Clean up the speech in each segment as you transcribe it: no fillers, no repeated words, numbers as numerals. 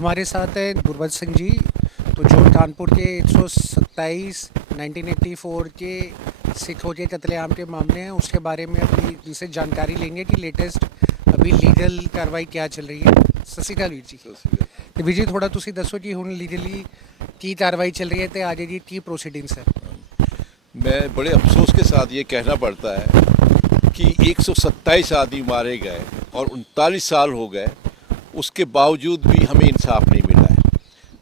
हमारे साथ है गुरबख्श सिंह जी। तो जो कानपुर के 127 1984 के सिख फौजी कत्लेआम के मामले हैं उसके बारे में अभी जिसे जानकारी लेंगे कि लेटेस्ट अभी लीगल कार्रवाई क्या चल रही है। सत श्री अकाल वीर जी। तो वीर जी थोड़ा तुसी दसो कि हुण लीगली की कार्रवाई चल रही है तो आगे की प्रोसीडिंग्स है। मैं बड़े अफसोस के साथ ये कहना पड़ता है कि 127 आदमी मारे गए और 39 साल हो गए, उसके बावजूद भी हमें इंसाफ नहीं मिला है।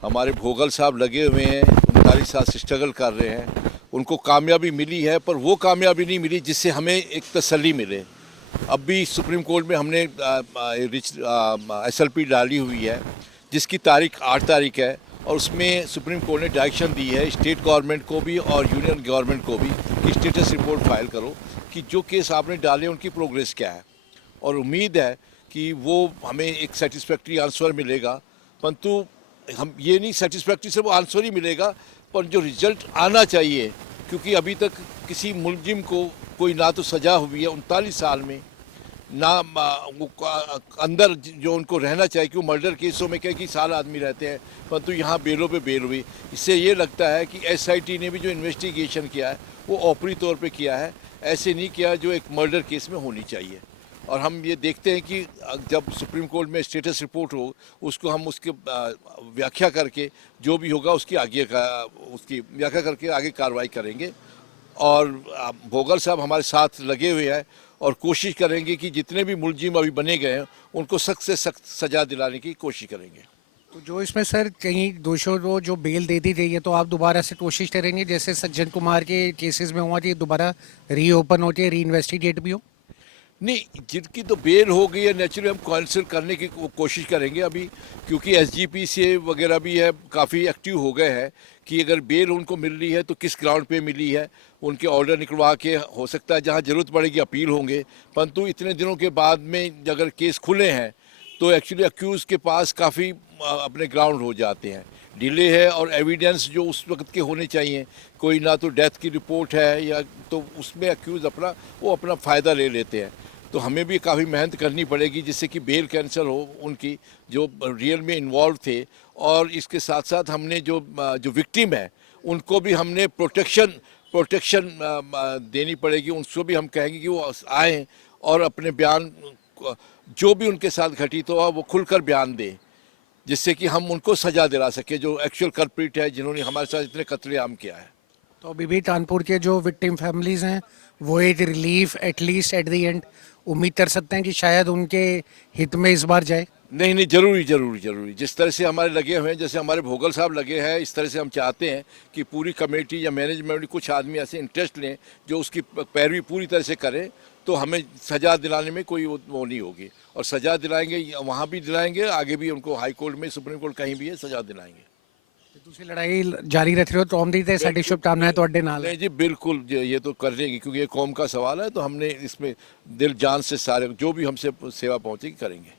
हमारे भोगल साहब लगे हुए हैं, 39 साल से स्ट्रगल कर रहे हैं, उनको कामयाबी मिली है, पर वो कामयाबी नहीं मिली जिससे हमें एक तसल्ली मिले। अब भी सुप्रीम कोर्ट में हमने SLP डाली हुई है जिसकी तारीख 8 तारीख है, और उसमें सुप्रीम कोर्ट ने डायरेक्शन दी है स्टेट गवर्नमेंट को भी और यूनियन गवर्नमेंट को भी कि स्टेटस रिपोर्ट फाइल करो कि जो केस आपने डाले उनकी प्रोग्रेस क्या है। और उम्मीद है कि वो हमें एक सेटिस्फैक्ट्री आंसर मिलेगा, परंतु हम ये नहीं सेटिस्फैक्ट्री से वो आंसर ही मिलेगा, पर जो रिजल्ट आना चाहिए, क्योंकि अभी तक किसी मुलजिम को कोई ना तो सज़ा हुई है 39 साल में, ना वो अंदर जो उनको रहना चाहिए, क्यों मर्डर केसों में कई साल आदमी रहते हैं, परंतु यहाँ बेलों पे बेल हुई। इससे ये लगता है कि SIT ने भी जो इन्वेस्टिगेशन किया है वो ओपरी तौर पे किया है, ऐसे नहीं किया जो एक मर्डर केस में होनी चाहिए। और हम ये देखते हैं कि जब सुप्रीम कोर्ट में स्टेटस रिपोर्ट हो उसको हम उसके व्याख्या करके जो भी होगा उसकी उसकी व्याख्या करके आगे कार्रवाई करेंगे। और भोगल साहब हमारे साथ लगे हुए हैं और कोशिश करेंगे कि जितने भी मुलजिम अभी बने गए हैं उनको सख्त से सख्त सज़ा दिलाने की कोशिश करेंगे। तो जो इसमें सर कहीं दोषियों को जो बेल दे दी गई है तो आप दोबारा से कोशिश करेंगे जैसे सज्जन कुमार के केसेस में हुआ कि दोबारा रीओपन होती है, री इन्वेस्टिगेट भी हो? नहीं, जिनकी तो बेल हो गई है नेचुरली हम कैंसिल करने की कोशिश करेंगे अभी, क्योंकि SGP से वगैरह भी है, काफ़ी एक्टिव हो गए हैं कि अगर बेल उनको मिल रही है तो किस ग्राउंड पे मिली है, उनके ऑर्डर निकलवा के हो सकता है जहां ज़रूरत पड़ेगी अपील होंगे। परंतु इतने दिनों के बाद में अगर केस खुले हैं तो एक्चुअली अक्यूज़ के पास काफ़ी अपने ग्राउंड हो जाते हैं। डिले है और एविडेंस जो उस वक्त के होने चाहिए, कोई ना तो डेथ की रिपोर्ट है या तो उसमें अक्यूज़ अपना फ़ायदा ले लेते हैं। तो हमें भी काफ़ी मेहनत करनी पड़ेगी जिससे कि बेल कैंसिल हो उनकी जो रियल में इन्वॉल्व थे। और इसके साथ साथ हमने जो विक्टिम है उनको भी हमने प्रोटेक्शन देनी पड़ेगी। उनको भी हम कहेंगे कि वो आएँ और अपने बयान जो भी उनके साथ घटित तो वो खुलकर बयान दें, जिससे कि हम उनको सज़ा दिला सके जो एक्चुअल कल्प्रिट है जिन्होंने हमारे साथ इतने कत्लेआम किया है। तो अभी भी कानपुर के जो विक्टिम फैमिलीज हैं वो एक relief at least at the end उम्मीद कर सकते हैं कि शायद उनके हित में इस बार जाए? नहीं, जरूरी जिस तरह से हमारे लगे हुए हैं, जैसे हमारे भोगल साहब लगे हैं, इस तरह से हम चाहते हैं कि पूरी कमेटी या मैनेजमेंट कुछ आदमी ऐसे इंटरेस्ट लें जो उसकी पैरवी पूरी तरह से करें, तो हमें सज़ा दिलाने में कोई वो नहीं होगी। और सज़ा दिलाएंगे, वहाँ भी दिलाएंगे, आगे भी उनको हाई कोर्ट में सुप्रीम कोर्ट कहीं भी है सज़ा दिलाएंगे। ਤੁਸੀਂ ਲੜਾਈ ਜਾਰੀ ਰੱਖ ਰਹੇ ਹੋ ਕੌਮ ਦੀ ਤੇ ਸਾਡੀ ਸ਼ੁਭਕਾਮਨਾएं ਤੁਹਾਡੇ ਨਾਲ है। नहीं जी बिल्कुल, ये तो कर लेंगे क्योंकि ये कौम का सवाल है, तो हमने इसमें दिल जान से सारे जो भी हमसे सेवा पहुँचेगी करेंगे।